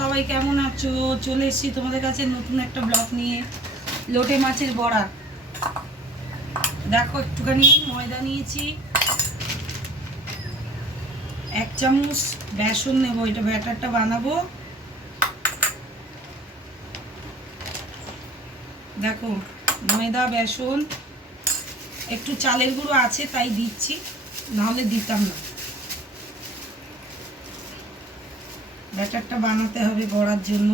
সবাই কেমন আছো? চলে এসেছি তোমাদের কাছে নতুন একটা ব্লগ নিয়ে। লোটে মাছের বড়া। দেখো একটুখানি ময়দা নিয়েছি, 1 চামচ বেসন নেবো, এটা ব্যাটারটা বানাবো। দেখো ময়দা, বেসন, একটু চালের গুঁড়ো আছে তাই দিচ্ছি, নাহলে দিতাম না। ব্যাটারটা বানাতে হবে বড়ার জন্য।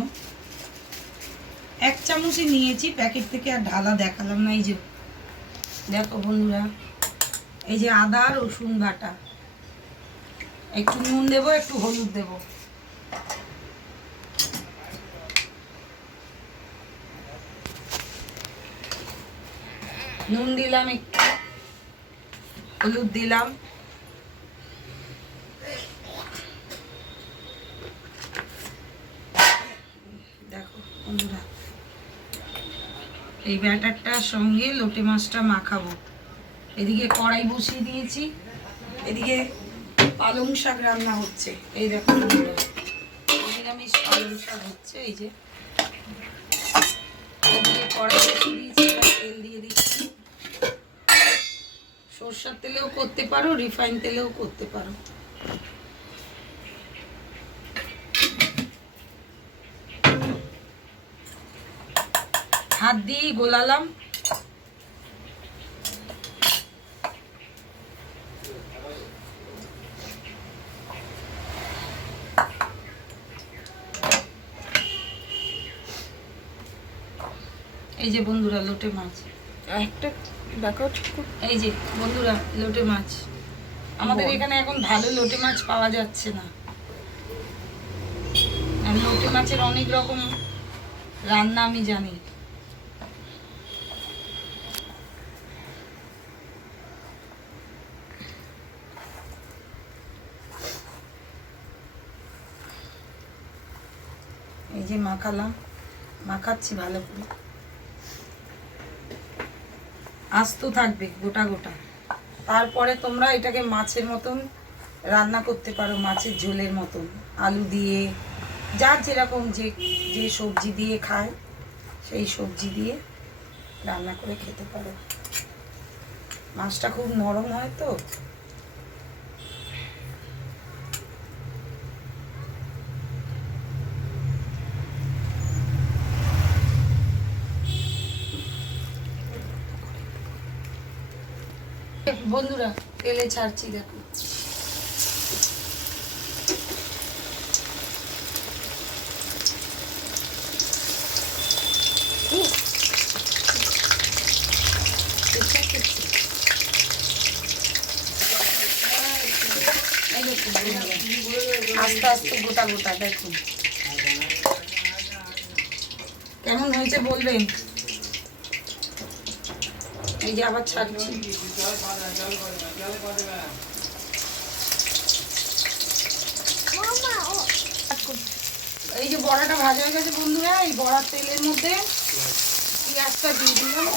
1 চামচই নিয়েছি, প্যাকেট থেকে আর ঢালা দেখালাম না। এই যে দেখো বন্ধুরা, এই যে আদা রসুন বাটা, একটু নুন দেবো, একটু হলুদ দেবো। নুন দিলাম, একটু হলুদ দিলাম, দেখো বন্ধুরা এই ব্যাটারটার সঙ্গে লোটে মাছটা মাখাবো। এদিকে কড়াই বসিয়ে দিয়েছি, এদিকে পালং শাক রান্না হচ্ছে। এই দেখো বন্ধুরা, নিরামিষ পালং শাক হচ্ছে। এই যে এদিকে কড়াই বসিয়ে দিয়েছি, তেল দিয়ে দিচ্ছি। সরষের তেলেও করতে পারো, রিফাইন তেলেও করতে পারো। হাত দিয়েই গোলালাম। এই যে বন্ধুরা লোটে মাছ, একটা দেখাও। এই যে বন্ধুরা লোটে মাছ। আমাদের এখানে এখন ভালো লোটে মাছ পাওয়া যাচ্ছে না। আর লোটে মাছের অনেক রকম রান্না আমি জানি। এই যে মাখালাম, মাখাচ্ছি ভালো করে, আস্ত থাকবে গোটা গোটা। তারপরে তোমরা এটাকে মাছের মতন রান্না করতে পারো, মাছের ঝোলের মতন, আলু দিয়ে, যার যেরকম যে যে সবজি দিয়ে খায় সেই সবজি দিয়ে রান্না করে খেতে পারো। মাছটা খুব নরম হয় তো। বন্ধুরা তেলে ছাড়ছি, দেখো আস্তে আস্তে গোটা গোটা। দেখুন কেমন হয়েছে বলবেন। এই যে আবার ছাড়ছি। এই যে বড়াটা ভাজা হয়ে গেছে বন্ধুরা, এই বড়ার তেলের মধ্যে পেঁয়াজটা দিয়ে দিলাম।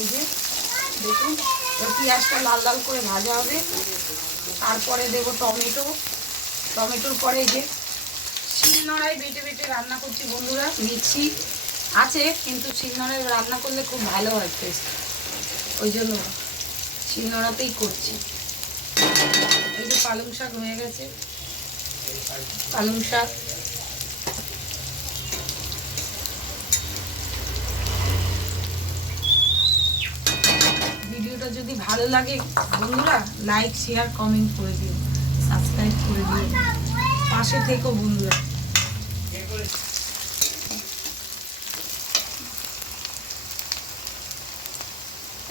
এই যে দেখুন, পেঁয়াজটা লাল লাল করে ভাজা হবে। তারপরে দেবো টমেটো। টমেটোর পরে এই যে শিলনোড়ায় বেটে বেটে রান্না করছি বন্ধুরা। মিক্সি আছে কিন্তু শিলনোড়ায় রান্না করলে খুব ভালো হয় টেস্ট, ওই জন্য শিলনোড়াতেই করছি। এই যে পালং শাক হয়ে গেছে, পালং শাক। ভিডিওটা যদি ভালো লাগে বন্ধুরা, লাইক শেয়ার কমেন্ট করে দিও, সাবস্ক্রাইব করে দিও, পাশে থেকো বন্ধুরা।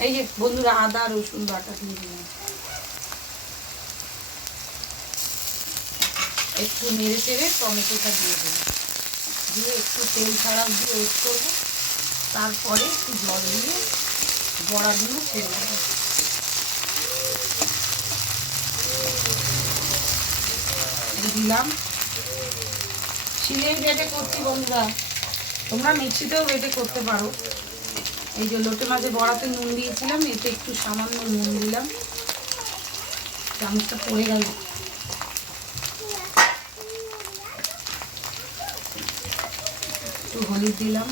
এই যে বন্ধুরা আদা রসুন বাটা দিয়ে দিলাম, একটু নেড়ে চেড়ে টমেটোটা দিয়ে দেবো, দিয়ে একটু তেল ছাড়া দিয়ে ওয়েট করবো। তারপরে একটু জল দিয়ে বড়াগুলো ছেড়ে দেবো। দিলাম, শিলেই বেটে করছি বন্ধুরা, তোমরা মিক্সিতেও বেটে করতে পারো। এই যে লোটে মাছে বড়াতে নুন দিয়েছিলাম, এতে একটু সামান্য নুন দিলাম, চামচটা পড়ে গেল। হলুদ দিলাম,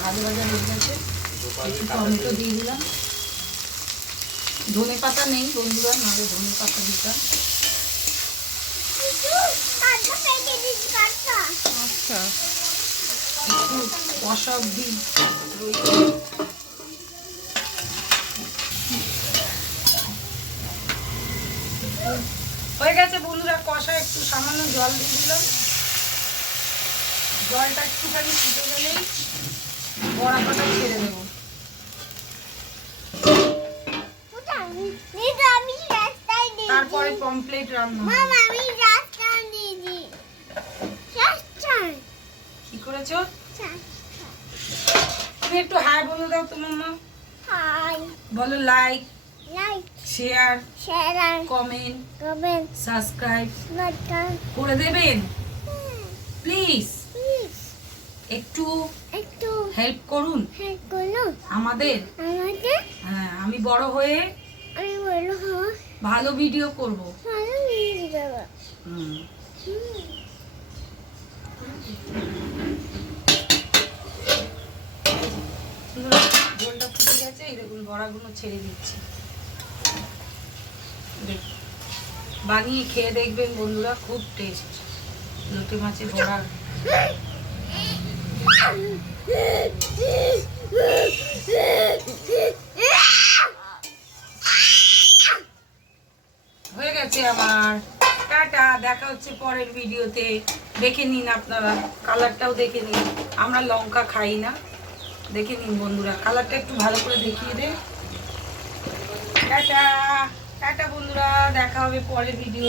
ভাজা ভাজা হয়ে গেছে, একটু টমেটো দিয়ে দিলাম। ধনে পাতা নেই বন্ধুরা, নাহলে ধনে পাতা দিতাম। আচ্ছা, একটু কষা অব্দি হয়ে গেছে বন্ধুরা কষা। একটু সামান্য জল দিয়ে দিলাম, জলটা একটুখানি ফুটে গেলেই বড়া কটা ছেড়ে দেবো। তারপরে কমপ্লিট রান্না হবে। কি করেছো? তুমি একটু হাই বলে দাও তো মাম্মা। বলো লাইক, শেয়ার, কমেন্ট, সাবস্ক্রাইব করে দেবেন প্লিজ। একটু হেল্প করুন আমাদের। হ্যাঁ, আমি বড় হয়ে ভালো ভিডিও করব। ঝোলটা ফুটে গেছে, এই দেখুন বড়াগুলো ছেড়ে দিচ্ছি। বানিয়ে খেয়ে দেখবেন বন্ধুরা, খুব টেস্ট লোটে মাছের বড়া। হয়ে গেছে আমার। টাটা, দেখা হচ্ছে পরের ভিডিওতে। দেখে নিন আপনারা, কালারটাও দেখে নিন। আমরা লঙ্কা খাই না, দেখে নিন বন্ধুরা, কালারটা একটু ভালো করে দেখিয়ে দে। টাটা টাটা বন্ধুরা, দেখা হবে পরের ভিডিও।